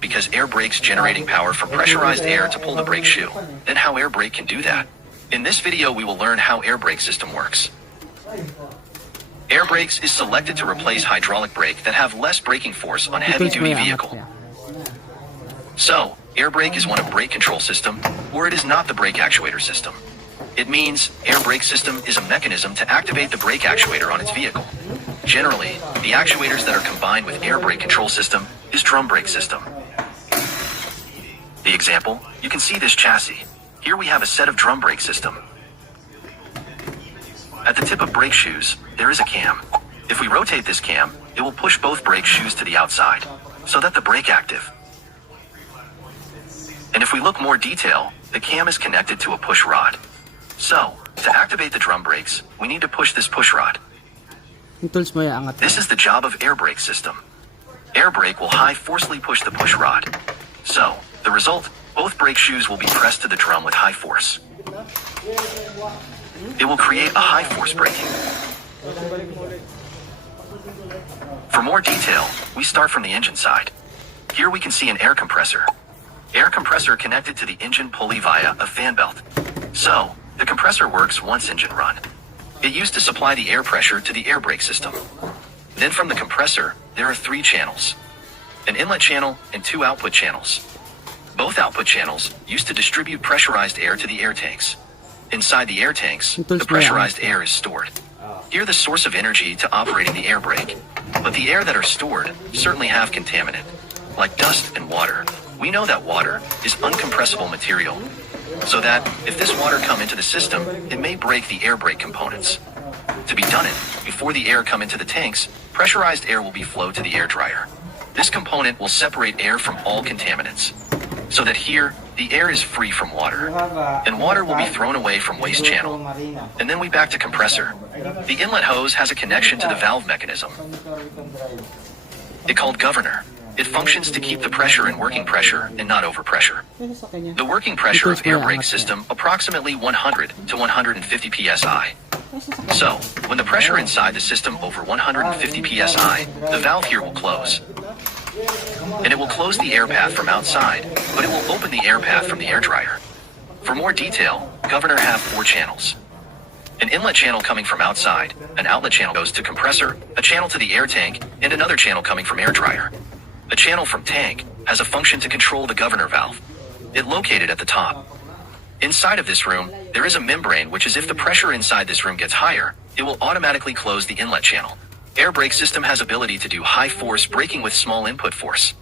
because air brakes generating power from pressurized air to pull the brake shoe. Then how air brake can do that? In this video we will learn how air brake system works. Air brakes is selected to replace hydraulic brake that have less braking force on heavy-duty vehicle. So, air brake is one of brake control system, or it is not the brake actuator system. It means air brake system is a mechanism to activate the brake actuator on its vehicle. Generally, the actuators that are combined with air brake control system is drum brake system. The example, you can see this chassis. Here we have a set of drum brake system. At the tip of brake shoes, there is a cam. If we rotate this cam, it will push both brake shoes to the outside, so that the brake active. And if we look more detail, the cam is connected to a push rod. So, to activate the drum brakes, we need to push this push rod. This is the job of air brake system. Air brake will high forcefully push the push rod. So, the result, both brake shoes will be pressed to the drum with high force. It will create a high force braking. For more detail, we start from the engine side. Here we can see an air compressor. Air compressor connected to the engine pulley via a fan belt. So, the compressor works once engine run. It used to supply the air pressure to the air brake system. Then from the compressor, there are 3 channels. An inlet channel and 2 output channels. Both output channels used to distribute pressurized air to the air tanks. Inside the air tanks, the pressurized air is stored. Here the source of energy to operating the air brake. But the air that are stored certainly have contaminant, like dust and water. We know that water is uncompressible material, so that if this water come into the system, it may break the air brake components. To be done it, before the air come into the tanks, pressurized air will be flowed to the air dryer. This component will separate air from all contaminants, so that here, the air is free from water, and water will be thrown away from waste channel. And then we back to compressor. The inlet hose has a connection to the valve mechanism. It's called governor. It functions to keep the pressure in working pressure and not overpressure. The working pressure of air brake system approximately 100 to 150 psi. So, when the pressure inside the system over 150 psi, the valve here will close. And it will close the air path from outside, but it will open the air path from the air dryer. For more detail, governor have 4 channels. An inlet channel coming from outside, an outlet channel goes to compressor, a channel to the air tank, and another channel coming from air dryer. A channel from tank has a function to control the governor valve. It located at the top. Inside of this room, there is a membrane which is if the pressure inside this room gets higher, it will automatically close the inlet channel. Air brake system has ability to do high force braking with small input force.